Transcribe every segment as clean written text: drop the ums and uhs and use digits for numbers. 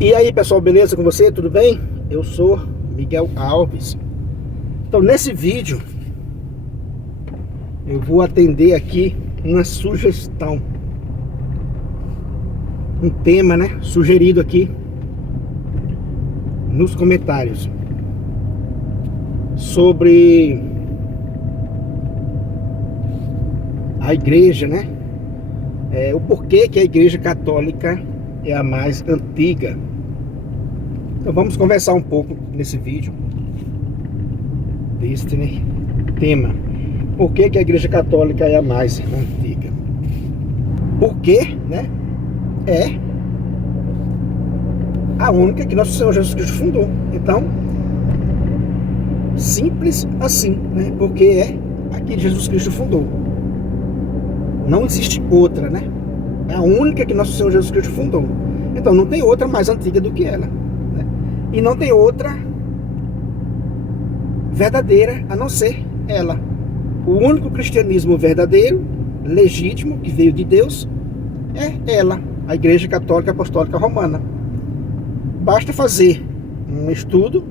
E aí pessoal, beleza com você? Tudo bem? Eu sou Miguel Alves. Então nesse vídeo eu vou atender aqui uma sugestão, um tema, né, sugerido aqui nos comentários sobre a igreja, né? O porquê que a igreja católica é a mais antiga. Então vamos conversar um pouco nesse vídeo deste, né, tema. Por que que a igreja católica é a mais antiga? Porque, né, é a única que nosso Senhor Jesus Cristo fundou. Então, simples assim, né? Porque é a que Jesus Cristo fundou. Não existe outra, né? É a única que nosso Senhor Jesus Cristo fundou. Então não tem outra mais antiga do que ela, né? E não tem outra verdadeira a não ser ela. O único cristianismo verdadeiro, legítimo, que veio de Deus, é ela, a Igreja Católica Apostólica Romana. Basta fazer um estudo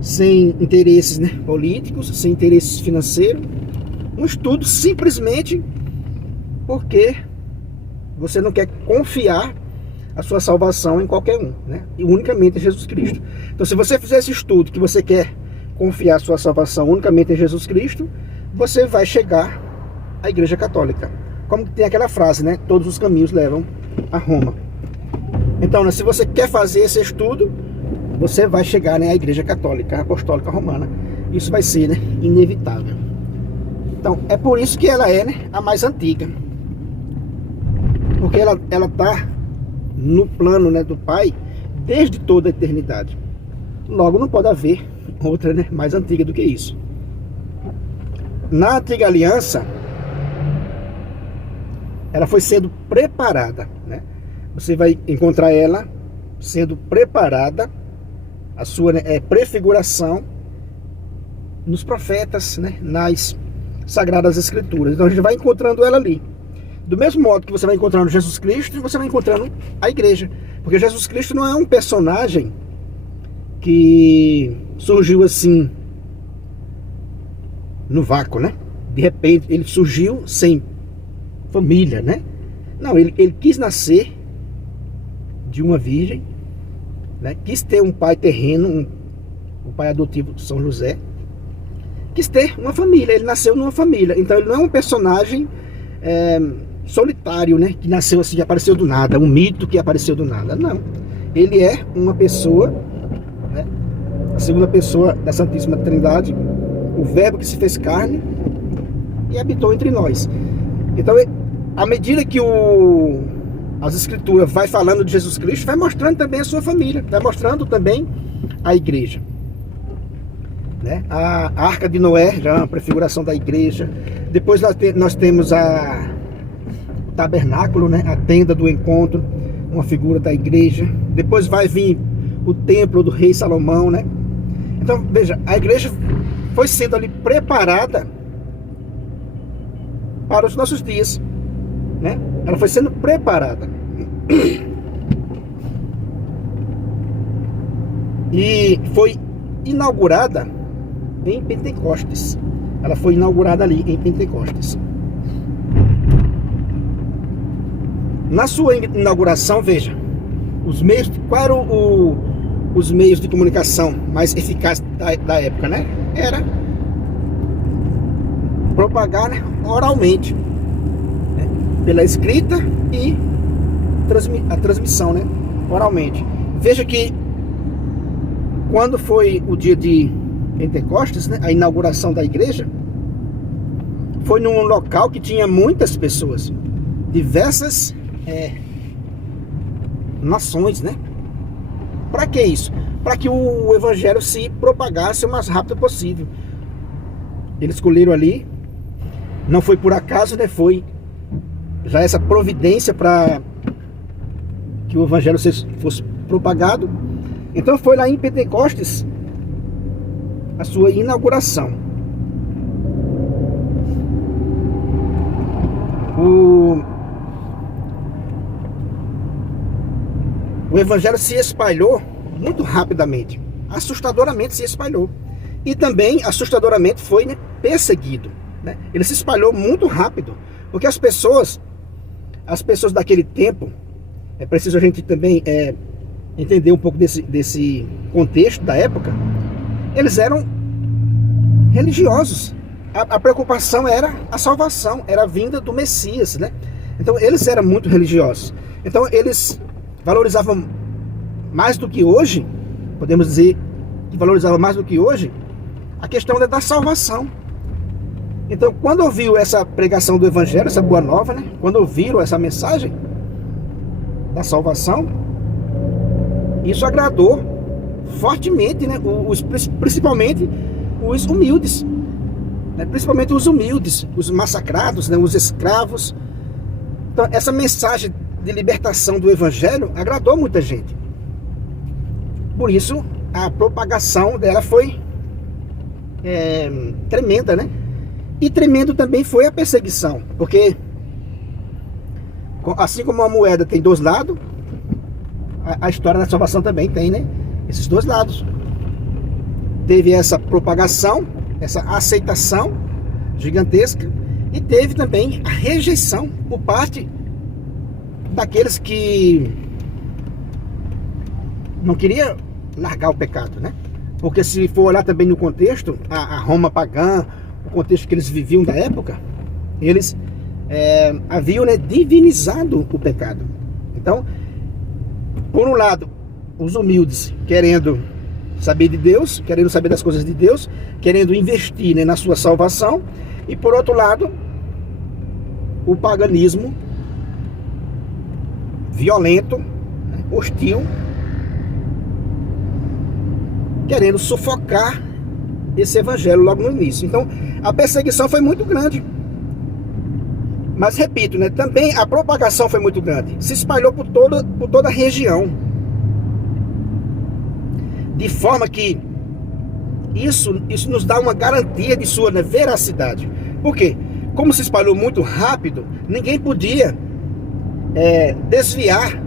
sem interesses, né, políticos, sem interesses financeiros, um estudo simplesmente porque você não quer confiar a sua salvação em qualquer um, né? E unicamente em Jesus Cristo. Então, se você fizer esse estudo que você quer confiar a sua salvação unicamente em Jesus Cristo, você vai chegar à Igreja Católica. Como tem aquela frase, né? Todos os caminhos levam a Roma. Então, né, se você quer fazer esse estudo, você vai chegar, né, à Igreja Católica Apostólica Romana. Isso vai ser, né, inevitável. Então, é por isso que ela é, né, a mais antiga. Porque ela está no plano, né, do Pai desde toda a eternidade. Logo, não pode haver outra, né, mais antiga do que isso. Na Antiga Aliança, ela foi sendo preparada, né? Você vai encontrar ela sendo preparada, a sua, né, prefiguração nos profetas, né, nas Sagradas Escrituras. Então a gente vai encontrando ela ali. Do mesmo modo que você vai encontrando Jesus Cristo, você vai encontrando a igreja. Porque Jesus Cristo não é um personagem que surgiu assim no vácuo, né? De repente ele surgiu sem família, né? Não, ele quis nascer de uma virgem, né? Quis ter um pai terreno, um pai adotivo de São José. Quis ter uma família, ele nasceu numa família. Então ele não é um personagem solitário, né? Que nasceu assim, que apareceu do nada, um mito que apareceu do nada. Não, ele é uma pessoa, né? A segunda pessoa da Santíssima Trindade, o Verbo que se fez carne e habitou entre nós. Então, à medida que as Escrituras vai falando de Jesus Cristo, vai mostrando também a sua família, vai mostrando também a igreja, né? A Arca de Noé já é uma prefiguração da igreja. Depois nós temos o tabernáculo, né? A tenda do encontro, uma figura da igreja. Depois vai vir o templo do rei Salomão, né? Então veja, a igreja foi sendo ali preparada para os nossos dias, né? Ela foi sendo preparada. E foi inaugurada em Pentecostes. Ela foi inaugurada ali em Pentecostes. Na sua inauguração, veja, qual eram os meios de comunicação mais eficazes da época, né? Era propagar, né, oralmente, né? Pela escrita e a transmissão, né, oralmente. Veja que quando foi o dia de Pentecostes, né, a inauguração da igreja, foi num local que tinha muitas pessoas, diversas nações, né? Para que isso? Para que o evangelho se propagasse o mais rápido possível. Eles escolheram ali, não foi por acaso, né? Foi já essa providência para que o evangelho fosse propagado. Então foi lá em Pentecostes a sua inauguração. o evangelho se espalhou muito rapidamente, assustadoramente se espalhou. E também, assustadoramente, foi, né, perseguido, né? Ele se espalhou muito rápido, porque as pessoas daquele tempo, é preciso a gente também entender um pouco desse contexto da época, eles eram religiosos. A preocupação era a salvação, era a vinda do Messias, né? Então eles eram muito religiosos. Então eles valorizavam mais do que hoje, podemos dizer que valorizavam mais do que hoje, a questão da salvação. Então quando ouviu essa pregação do Evangelho, essa boa nova, né? Quando ouviram essa mensagem da salvação, isso agradou fortemente, né? Principalmente os humildes, né? Principalmente os humildes, os massacrados, né? Os escravos. Então essa mensagem de libertação do Evangelho agradou muita gente. Por isso a propagação dela foi tremenda, né? E tremendo também foi a perseguição, porque assim como a moeda tem dois lados, a história da salvação também tem, né, esses dois lados. Teve essa propagação, essa aceitação gigantesca, e teve também a rejeição por parte daqueles que não queriam largar o pecado, né? Porque se for olhar também no contexto, a Roma pagã, o contexto que eles viviam da época, eles haviam, né, divinizado o pecado. Então, por um lado, os humildes querendo saber de Deus, querendo saber das coisas de Deus, querendo investir, né, na sua salvação, e por outro lado, o paganismo violento, né, hostil, querendo sufocar esse evangelho logo no início. Então a perseguição foi muito grande, mas repito, né, também a propagação foi muito grande, se espalhou por toda a região, de forma que isso nos dá uma garantia de sua, né, veracidade. Por quê? Como se espalhou muito rápido, ninguém podia desviar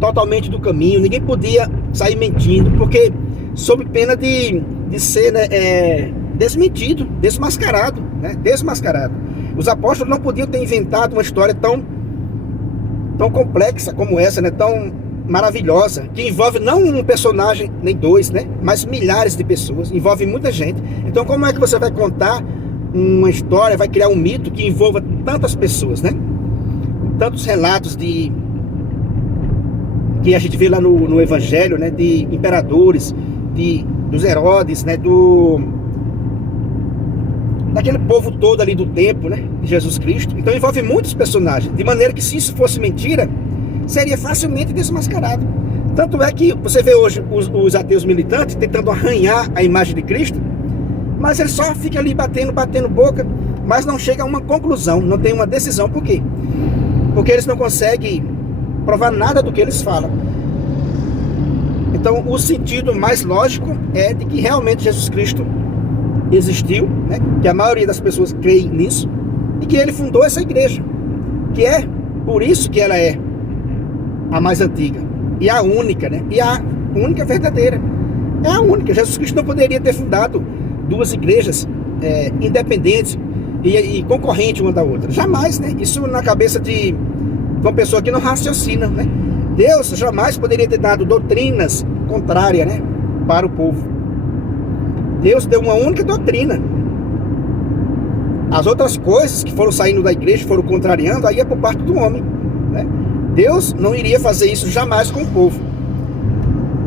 totalmente do caminho, ninguém podia sair mentindo, porque sob pena de ser, né, desmentido, desmascarado, né, desmascarado. Os apóstolos não podiam ter inventado uma história tão complexa como essa, né, tão maravilhosa, que envolve não um personagem nem dois, né, mas milhares de pessoas, envolve muita gente. Então como é que você vai contar uma história, vai criar um mito que envolva tantas pessoas, né? Tantos relatos que a gente vê lá no Evangelho, né, de imperadores, dos Herodes, né, daquele povo todo ali do tempo, né, de Jesus Cristo. Então envolve muitos personagens, de maneira que se isso fosse mentira, seria facilmente desmascarado. Tanto é que você vê hoje os ateus militantes tentando arranhar a imagem de Cristo, mas eles só ficam ali batendo boca, mas não chega a uma conclusão, não tem uma decisão. Por quê? Porque eles não conseguem provar nada do que eles falam. Então o sentido mais lógico é de que realmente Jesus Cristo existiu, né? Que a maioria das pessoas creem nisso, e que ele fundou essa igreja, que é por isso que ela é a mais antiga e a única, né? E a única verdadeira. É a única. Jesus Cristo não poderia ter fundado duas igrejas independentes e concorrentes uma da outra. Jamais, né? Isso na cabeça de uma pessoa que não raciocina, né? Deus jamais poderia ter dado doutrinas contrárias, né, para o povo. Deus deu uma única doutrina. As outras coisas que foram saindo da igreja, foram contrariando, aí é por parte do homem, né? Deus não iria fazer isso jamais com o povo.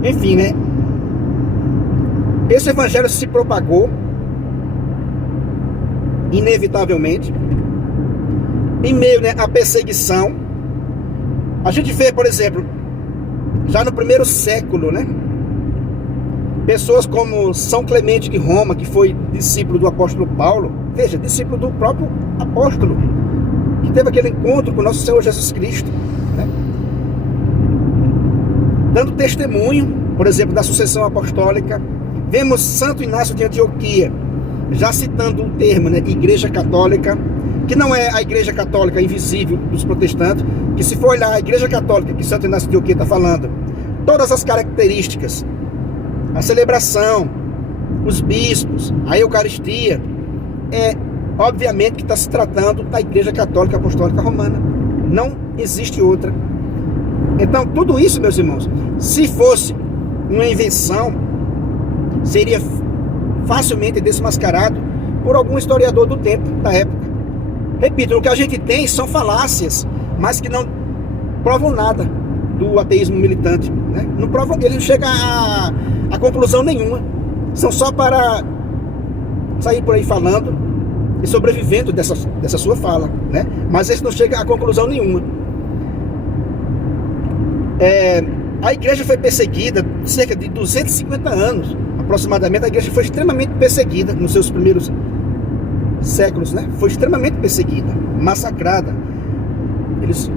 Enfim, né? Esse evangelho se propagou inevitavelmente em meio, né, à perseguição. A gente vê, por exemplo, já no primeiro século, né, pessoas como São Clemente de Roma, que foi discípulo do apóstolo Paulo, veja, discípulo do próprio apóstolo, que teve aquele encontro com nosso Senhor Jesus Cristo, né, dando testemunho, por exemplo, da sucessão apostólica. Vemos Santo Inácio de Antioquia já citando um termo, né, Igreja Católica, que não é a igreja católica invisível dos protestantes, que se for olhar a igreja católica que Santo Inácio de Antioquia está falando, todas as características, a celebração, os bispos, a Eucaristia, obviamente que está se tratando da Igreja Católica Apostólica Romana. Não existe outra. Então, tudo isso, meus irmãos, se fosse uma invenção, seria facilmente desmascarado por algum historiador do tempo, da época. Repito, o que a gente tem são falácias, mas que não provam nada do ateísmo militante, né? Não provam, ele não chega a conclusão nenhuma. São só para sair por aí falando e sobrevivendo dessa sua fala, né? Mas esse não chega a conclusão nenhuma. A igreja foi perseguida cerca de 250 anos, aproximadamente. A igreja foi extremamente perseguida nos seus primeiros séculos, né? Foi extremamente perseguida, massacrada. Eles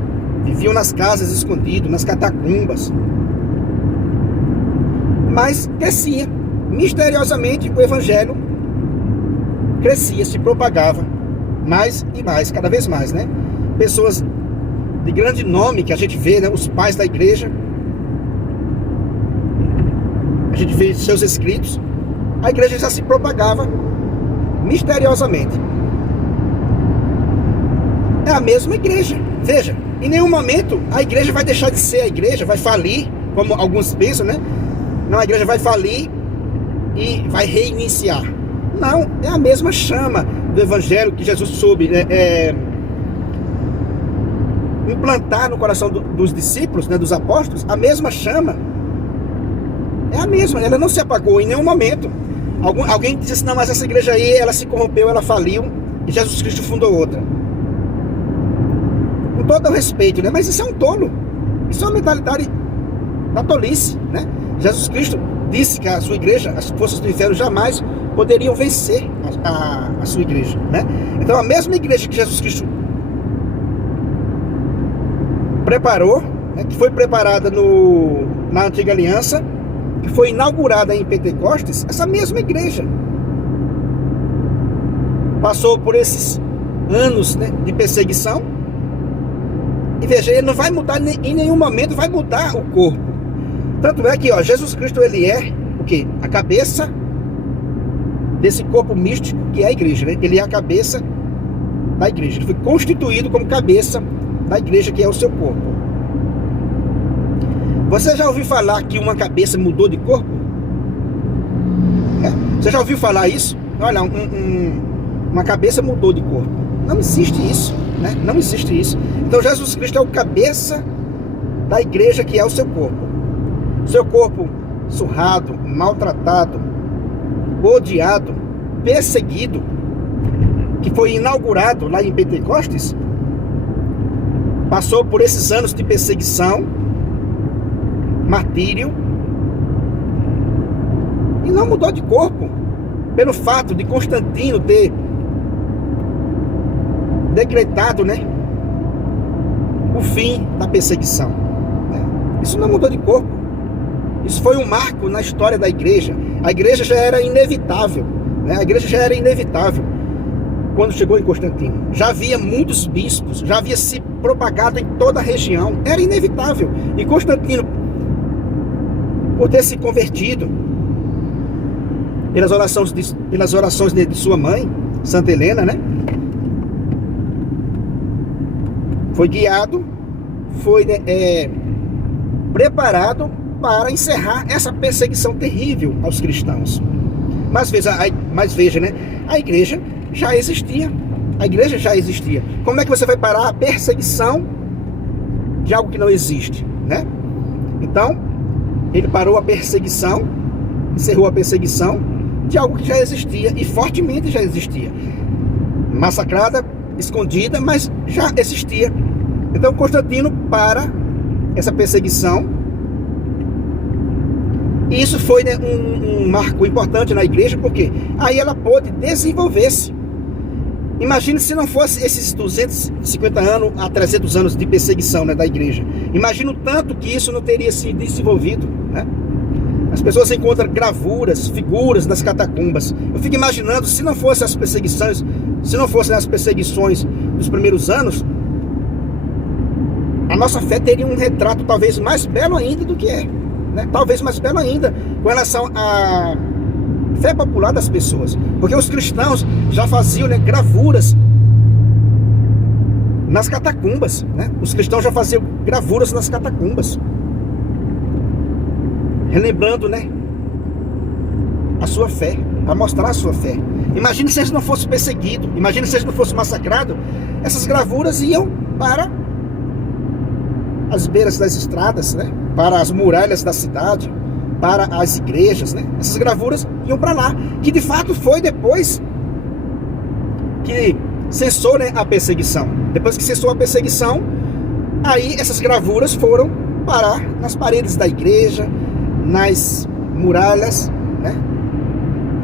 viviam nas casas escondidos, nas catacumbas. Mas crescia. Misteriosamente o evangelho crescia, se propagava mais e mais, cada vez mais, né? Pessoas de grande nome que a gente vê, né? Os pais da igreja, a gente vê seus escritos. A igreja já se propagava misteriosamente. É a mesma igreja. Veja, em nenhum momento a igreja vai deixar de ser a igreja, vai falir, como alguns pensam, né? Não, a igreja vai falir e vai reiniciar. Não, é a mesma chama do evangelho que Jesus soube implantar no coração dos discípulos, né, dos apóstolos. A mesma chama é a mesma, ela não se apagou em nenhum momento. Alguém disse assim, não, mas essa igreja aí, ela se corrompeu, ela faliu e Jesus Cristo fundou outra. Com todo o respeito, né? Mas isso é um tolo. Isso é uma mentalidade da tolice, né? Jesus Cristo disse que a sua igreja, as forças do inferno jamais poderiam vencer a sua igreja, né? Então a mesma igreja que Jesus Cristo preparou, né, que foi preparada na Antiga Aliança, que foi inaugurada em Pentecostes, essa mesma igreja passou por esses anos, né, de perseguição. E veja, ele não vai mudar, em nenhum momento vai mudar o corpo. Tanto é que, ó, Jesus Cristo, ele é o quê? A cabeça desse corpo místico que é a igreja, né? Ele é a cabeça da igreja. Ele foi constituído como cabeça da igreja, que é o seu corpo. Você já ouviu falar que uma cabeça mudou de corpo? Você já ouviu falar isso? Olha, uma cabeça mudou de corpo. Não existe isso, né? Não existe isso. Então Jesus Cristo é o cabeça da igreja, que é o seu corpo. Seu corpo surrado, maltratado, odiado, perseguido, que foi inaugurado lá em Pentecostes, passou por esses anos de perseguição, martírio, e não mudou de corpo, pelo fato de Constantino ter decretado, né, o fim da perseguição, né? Isso não mudou de corpo. Isso foi um marco na história da igreja. A igreja já era inevitável, né? A igreja já era inevitável quando chegou em Constantino. Já havia muitos bispos, já havia se propagado em toda a região. Era inevitável. E Constantino, por ter se convertido pelas orações de sua mãe, Santa Helena, né? Foi guiado, foi preparado para encerrar essa perseguição terrível aos cristãos. Mas veja, né? A igreja já existia. A igreja já existia. Como é que você vai parar a perseguição de algo que não existe, né? Então, ele parou a perseguição, encerrou a perseguição de algo que já existia, e fortemente já existia. Massacrada, escondida, mas já existia. Então Constantino para essa perseguição. E isso foi, né, um marco importante na igreja, porque aí ela pôde desenvolver-se. Imagine se não fosse esses 250 anos a 300 anos de perseguição, né, da igreja. Imagina o tanto que isso não teria se desenvolvido, né? As pessoas encontram gravuras, figuras das catacumbas. Eu fico imaginando, se não fossem as perseguições, se não fossem as perseguições dos primeiros anos, a nossa fé teria um retrato talvez mais belo ainda do que é, né? Talvez mais belo ainda com relação à fé popular das pessoas, porque os cristãos já faziam, né, gravuras nas catacumbas, né? Os cristãos já faziam gravuras nas catacumbas, relembrando, né, a sua fé, para mostrar a sua fé. Imagine se eles não fossem perseguidos, imagine se eles não fossem massacrados. Essas gravuras iam para as beiras das estradas, né? Para as muralhas da cidade, para as igrejas, né? Essas gravuras iam para lá, que de fato foi depois que cessou, né, a perseguição. Depois que cessou a perseguição, aí essas gravuras foram parar nas paredes da igreja, nas muralhas, né?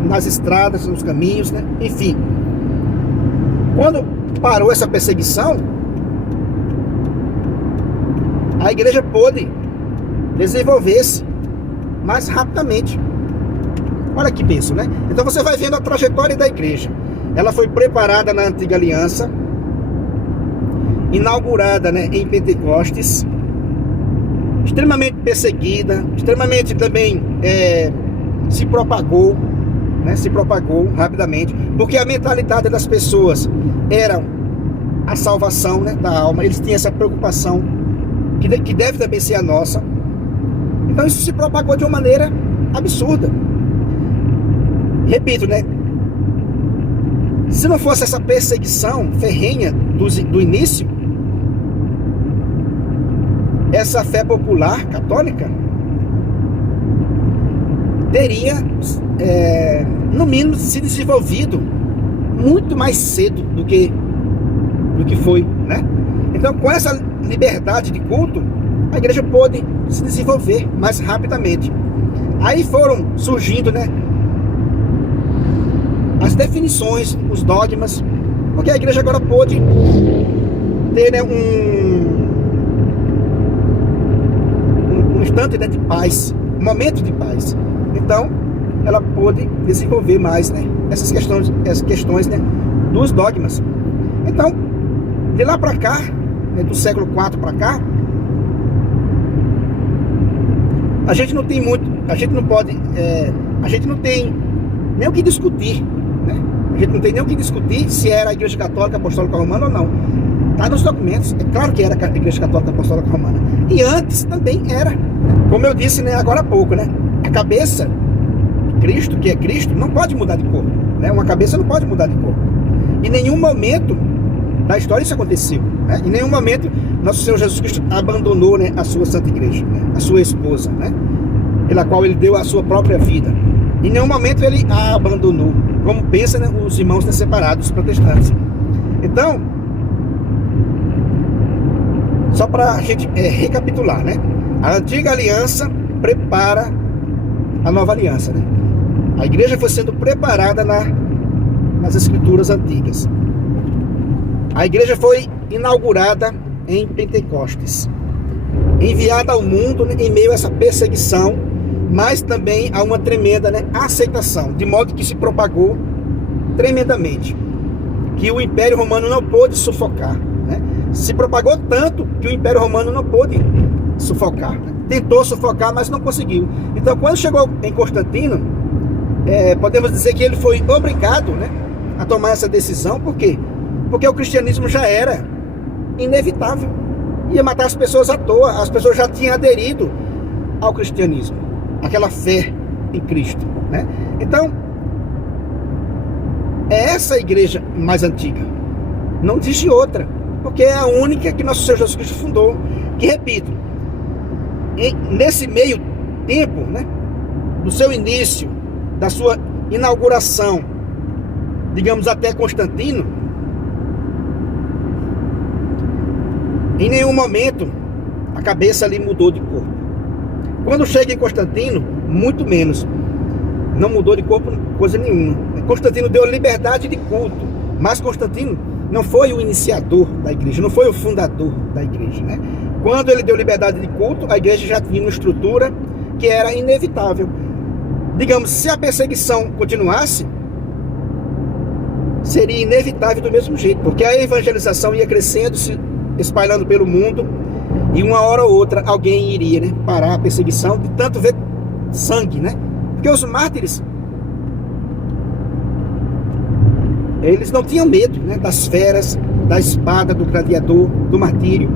Nas estradas, nos caminhos, né? Enfim, quando parou essa perseguição, a igreja pôde desenvolver-se mais rapidamente. Olha que benção, né? Então você vai vendo a trajetória da igreja. Ela foi preparada na Antiga Aliança, inaugurada, né, em Pentecostes, extremamente perseguida, extremamente também se propagou, né, se propagou rapidamente, porque a mentalidade das pessoas era a salvação, né, da alma. Eles tinham essa preocupação que deve também ser a nossa. Então isso se propagou de uma maneira absurda. Repito, né, se não fosse essa perseguição ferrenha do início, essa fé popular católica teria, no mínimo, se desenvolvido muito mais cedo do que foi, né? Então, com essa liberdade de culto, a igreja pôde se desenvolver mais rapidamente. Aí foram surgindo, né, as definições, os dogmas, porque a igreja agora pôde ter, né, um instante, né, de paz, um momento de paz. Então, ela pôde desenvolver mais, né, essas questões, né, dos dogmas. Então, de lá para cá, né, do século IV para cá, a gente não tem muito, a gente não pode, a gente não tem nem o que discutir, né? A gente não tem nem o que discutir se era a Igreja Católica Apostólica Romana ou não. Está nos documentos, é claro que era a Igreja Católica Apostólica Romana. E antes também era. Como eu disse, né, agora há pouco, né? A cabeça de Cristo, que é Cristo, não pode mudar de corpo, né? Uma cabeça não pode mudar de corpo. Em nenhum momento da história isso aconteceu, né? Em nenhum momento nosso Senhor Jesus Cristo abandonou, né, a sua Santa Igreja, né? A sua esposa, né? Pela qual ele deu a sua própria vida. Em nenhum momento ele a abandonou, como pensam, né, os irmãos, né, separados, os protestantes. Então, só para a gente recapitular, né? A Antiga Aliança prepara a Nova Aliança, né? A igreja foi sendo preparada nas Escrituras antigas. A igreja foi inaugurada em Pentecostes, enviada ao mundo, né, em meio a essa perseguição, mas também a uma tremenda, né, aceitação, de modo que se propagou tremendamente, que o Império Romano não pôde sufocar, né? Se propagou tanto que o Império Romano não pôde sufocar, né? Tentou sufocar, mas não conseguiu. Então, quando chegou em Constantino, podemos dizer que ele foi obrigado, né, a tomar essa decisão. Por quê? Porque o cristianismo já era inevitável, ia matar as pessoas à toa. As pessoas já tinham aderido ao cristianismo, aquela fé em Cristo, né? Então, é essa a igreja mais antiga, não existe outra, porque é a única que nosso Senhor Jesus Cristo fundou. Que, repito, nesse meio tempo, né, do seu início, da sua inauguração, digamos até Constantino, em nenhum momento a cabeça ali mudou de corpo. Quando chega em Constantino, muito menos. Não mudou de corpo coisa nenhuma. Constantino deu liberdade de culto, mas Constantino não foi o iniciador da igreja, não foi o fundador da igreja, né? Quando ele deu liberdade de culto, a igreja já tinha uma estrutura que era inevitável. Digamos, se a perseguição continuasse, seria inevitável do mesmo jeito, porque a evangelização ia crescendo, se espalhando pelo mundo, e uma hora ou outra alguém iria, né, parar a perseguição de tanto ver sangue, né? Porque os mártires, eles não tinham medo, né, das feras, da espada, do gladiador, do martírio.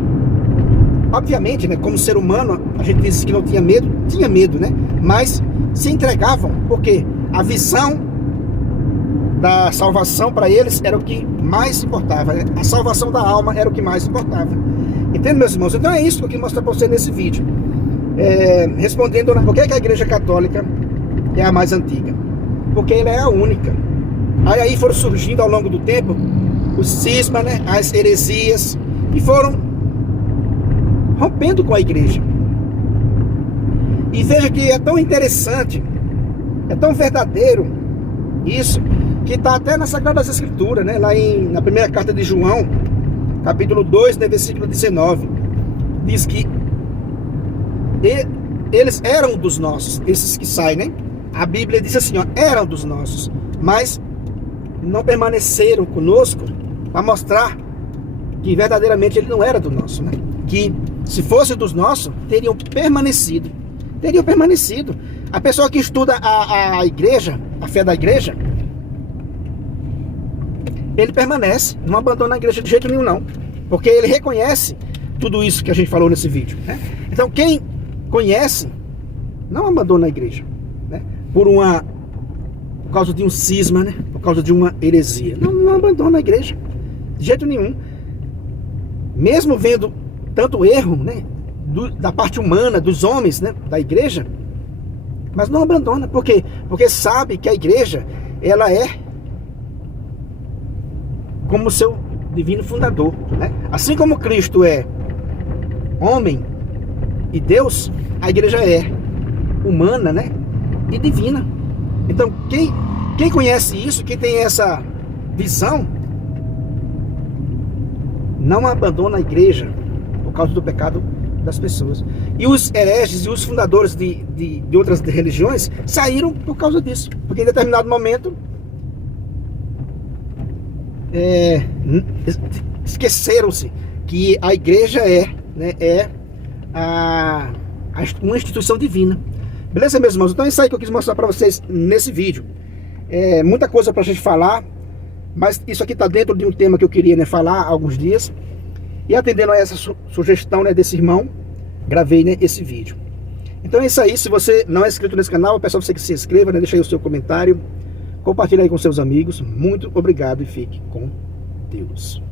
Obviamente, né, como ser humano, a gente disse que não tinha medo, né? Mas se entregavam, porque a visão da salvação para eles era o que mais importava, né? A salvação da alma era o que mais importava. Entende, meus irmãos? Então é isso que eu queria mostrar para você nesse vídeo. Respondendo por que a Igreja Católica é a mais antiga. Porque ela é a única. Aí foram surgindo ao longo do tempo os cismas, né, as heresias, e foram rompendo com a igreja. E veja que é tão interessante, é tão verdadeiro isso, que está até nas Sagradas Escrituras, né, lá na primeira carta de João, capítulo 2, né, versículo 19, diz que eles eram dos nossos, esses que saem, né? A Bíblia diz assim, ó, eram dos nossos, mas não permaneceram conosco para mostrar que verdadeiramente ele não era do nosso, né? Que se fosse dos nossos, teriam permanecido. A pessoa que estuda a igreja, a fé da igreja, ele permanece, não abandona a igreja de jeito nenhum, não. Porque ele reconhece tudo isso que a gente falou nesse vídeo, né? Então quem conhece, não abandona a igreja, né? Por causa de um cisma, né? Por causa de uma heresia. Não abandona a igreja de jeito nenhum. Mesmo vendo tanto erro, né, da parte humana, dos homens, né, da igreja, mas não abandona. Por quê? Porque sabe que a igreja, ela é como seu divino fundador, né? Assim como Cristo é homem e Deus, a igreja é humana, né, e divina. Então quem conhece isso, quem tem essa visão, não abandona a igreja por causa do pecado das pessoas. E os hereges e os fundadores de outras religiões saíram por causa disso, porque em determinado momento esqueceram-se que a igreja uma instituição divina. Beleza, meus irmãos? Então é isso aí que eu quis mostrar para vocês nesse vídeo. Muita coisa para a gente falar, mas isso aqui está dentro de um tema que eu queria, né, falar há alguns dias. E atendendo a essa sugestão, né, desse irmão, gravei, né, esse vídeo. Então é isso aí. Se você não é inscrito nesse canal, eu peço a você que se inscreva, né, deixe aí o seu comentário, compartilhe aí com seus amigos. Muito obrigado e fique com Deus.